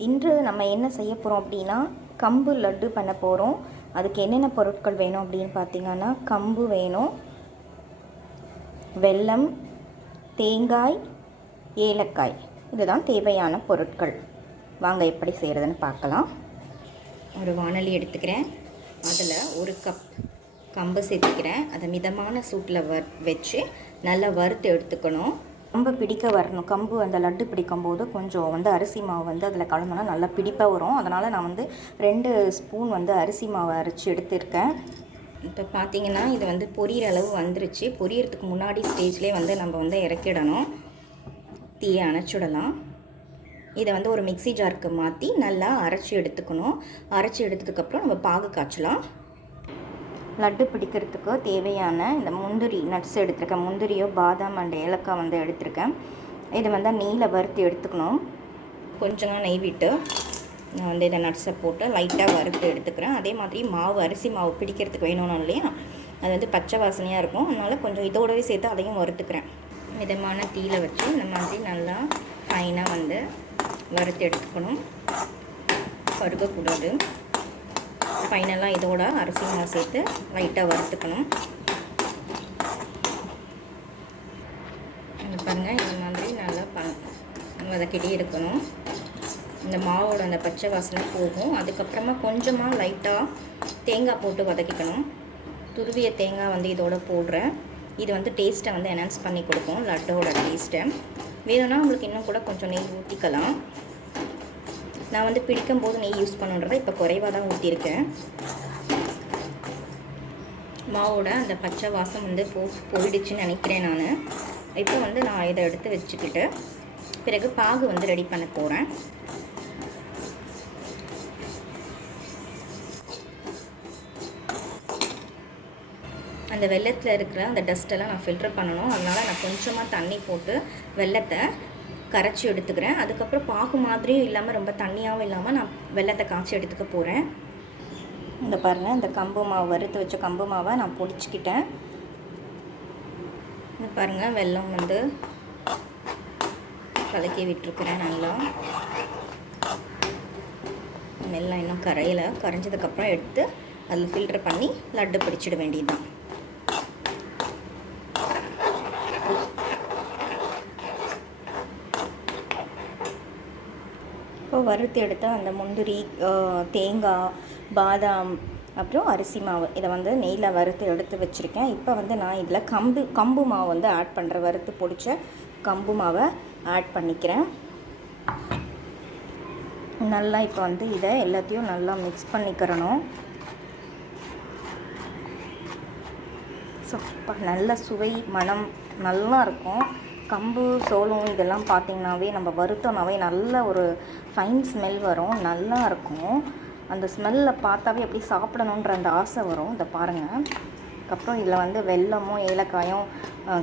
இன்று நம்ம என்ன செய்ய போகிறோம் அப்படின்னா கம்பு லட்டு பண்ண போகிறோம். அதுக்கு என்னென்ன பொருட்கள் வேணும் அப்படின்னு பார்த்தீங்கன்னா கம்பு வேணும், வெல்லம், தேங்காய், ஏலக்காய், இதுதான் தேவையான பொருட்கள். வாங்க எப்படி செய்கிறதுன்னு பார்க்கலாம். ஒரு வாணலி எடுத்துக்கிறேன். அதில் ஒரு கப் கம்பு சேர்த்துக்கிறேன். அதை மிதமான சூட்டில் வச்சு நல்லா வறுத்து எடுத்துக்கணும். கம்பு பிடிக்க வரணும். கம்பு அந்த லட்டு பிடிக்கும்போது கொஞ்சம் அரிசி மாவு அதில் கலந்தோன்னா நல்லா பிடிப்பாக வரும். அதனால் நான் 2 ஸ்பூன் அரிசி மாவை அரைச்சி எடுத்திருக்கேன். இப்போ பார்த்தீங்கன்னா இது பொரியிற அளவு வந்துருச்சு. பொரியறதுக்கு முன்னாடி ஸ்டேஜ்லேயே நம்ம இறக்கிடணும். தீயை அணைச்சிடலாம். இதை ஒரு மிக்சி ஜாருக்கு மாற்றி நல்லா அரைச்சி எடுத்துக்கணும். அரைச்சி எடுத்ததுக்கப்புறம் நம்ம பாகு காய்ச்சலாம். லட்டு பிடிக்கிறதுக்கு தேவையான இந்த முந்திரி நட்ஸ் எடுத்துருக்கேன். முந்திரியோ பாதாம் அண்ட் ஏலக்காய் எடுத்திருக்கேன். இது நெய்யில் வறுத்து எடுத்துக்கணும். கொஞ்சமாக நெய் விட்டு நான் இதை நட்ஸை போட்டு லைட்டாக வறுத்து எடுத்துக்கிறேன். அதே மாதிரி மாவு அரிசி மாவு பிடிக்கிறதுக்கு வேணும்னு இல்லையா, அது பச்சை வாசனையாக இருக்கும். அதனால் கொஞ்சம் இதோடவே சேர்த்து அதையும் வறுத்துக்கிறேன். மிதமான தீயில வச்சு இந்த மாதிரி நல்லா ஃபைனாக வறுத்து எடுத்துக்கணும். கருகக்கூடாது. ஃபைனலாக இதோட அரிசி மாவு சேர்த்து லைட்டாக வறுத்துக்கணும். பாருங்கள், இந்த மாதிரி நல்லா வதக்கிட்டே இருக்கணும். இந்த மாவோட அந்த பச்சை வாசனை போகும். அதுக்கப்புறமா கொஞ்சமாக லைட்டாக தேங்காய் போட்டு வதக்கிக்கணும். துருவிய தேங்காய் இதோட போடுறேன். இது டேஸ்ட்டை என்ஹான்ஸ் பண்ணி கொடுக்கும், லட்டோட டேஸ்ட்டை. வேணும்னா உங்களுக்கு இன்னும் கூட கொஞ்சம் நெய் ஊற்றிக்கலாம். நான் பிடிக்கும் போது நெய் யூஸ் பண்ணுன்றதை இப்போ குறைவாக தான் ஊற்றிருக்கேன். மாவோட அந்த பச்சை வாசம் போயிடுச்சுன்னு நினைக்கிறேன் நான். இப்போ நான் இதை எடுத்து வச்சுக்கிட்டு பிறகு பாகு ரெடி பண்ண போகிறேன். அந்த வெல்லத்தில் இருக்கிற அந்த டஸ்ட்டெல்லாம் நான் ஃபில்டர் பண்ணணும். அதனால் நான் கொஞ்சமாக தண்ணி போட்டு வெல்லத்தை கரைச்சி எடுத்துக்கிறேன். அதுக்கப்புறம் பாகு மாதிரியும் இல்லாமல் ரொம்ப தண்ணியாகவும் இல்லாமல் நான் வெல்லத்தை காய்ச்சி எடுத்துக்க போகிறேன். இந்த பாருங்கள், இந்த கம்பு மாவு வறுத்து வச்ச கம்பு மாவை நான் பொடிச்சிக்கிட்டேன். இந்த பாருங்கள், வெல்லம் கலக்கி விட்டுருக்குறேன். நல்லா வெல்லம் இன்னும் கரைஞ்சதுக்கப்புறம் எடுத்து அதில் ஃபில்டர் பண்ணி லட்டு பிடிச்சிட வேண்டியதுதான். இப்போ வறுத்து எடுத்த அந்த முந்திரி, தேங்காய், பாதாம், அப்புறம் அரிசி மாவு இதை நெய்யில் வறுத்து எடுத்து வச்சுருக்கேன். இப்போ நான் இதில் கம்பு மாவு ஆட் பண்ணுறேன். வறுத்து பொடிச்ச கம்பு மாவை ஆட் பண்ணிக்கிறேன். நல்லா இப்போ இதை எல்லாத்தையும் நல்லா மிக்ஸ் பண்ணிக்கிறணும். ஸோ நல்ல சுவை மணம் நல்லா இருக்கும். கம்பு, சோளம் இதெல்லாம் பார்த்திங்கனாவே நம்ம வறுத்தோம்னாவே நல்ல ஒரு ஃபைன் ஸ்மெல் வரும். நல்லா இருக்கும். அந்த ஸ்மெல்லை பார்த்தாவே எப்படி சாப்பிடணுன்ற அந்த ஆசை வரும். இதை பாருங்கள். அதுக்கப்புறம் இதில் வெல்லமும் ஏலக்காயும்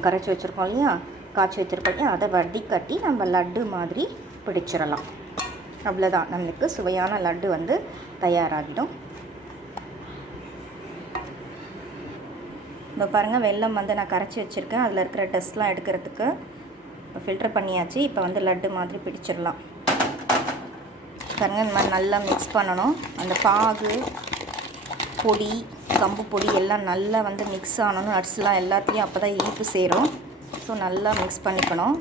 கரைச்சி வச்சுருக்கோம் இல்லையா, காய்ச்சி வச்சுருக்கோம் இல்லையா, அதை வடிகட்டி நம்ம லட்டு மாதிரி பிடிச்சிடலாம். அவ்வளோதான், நம்மளுக்கு சுவையான லட்டு தயாராகிடும். இப்போ பாருங்கள், வெல்லம் நான் கரைச்சி வச்சுருக்கேன். அதில் இருக்கிற டஸ்ட்லாம் எடுக்கிறதுக்கு இப்போ ஃபில்டர் பண்ணியாச்சு. இப்போ லட்டு மாதிரி பிடிச்சிடலாம். பாருங்கள், இந்த மாதிரி நல்லா மிக்ஸ் பண்ணணும். அந்த பாகு, பொடி, கம்பு பொடி எல்லாம் நல்லா மிக்ஸ் ஆகணும். நட்ஸ்லாம் எல்லாத்தையும் அப்போ தான் இனிப்பு சேரும். ஸோ நல்லா மிக்ஸ் பண்ணிக்கணும்.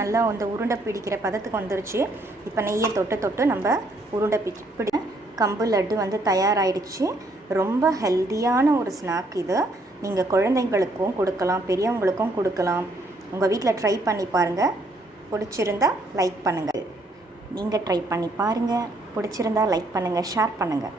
நல்லா உருண்டை பிடிக்கிற பதத்துக்கு வந்துருச்சு. இப்போ நெய்யை தொட்டு நம்ம உருண்டை பிடி கம்பு லட்டு தயாராகிடுச்சு. ரொம்ப ஹெல்த்தியான ஒரு ஸ்நாக் இது. நீங்கள் குழந்தைங்களுக்கும் கொடுக்கலாம், பெரியவங்களுக்கும் கொடுக்கலாம். உங்கள் வீட்டில் ட்ரை பண்ணி பாருங்கள். பிடிச்சிருந்தா லைக் பண்ணுங்கள். நீங்கள் ட்ரை பண்ணி பாருங்கள். பிடிச்சிருந்தா லைக் பண்ணுங்கள், ஷேர் பண்ணுங்கள்.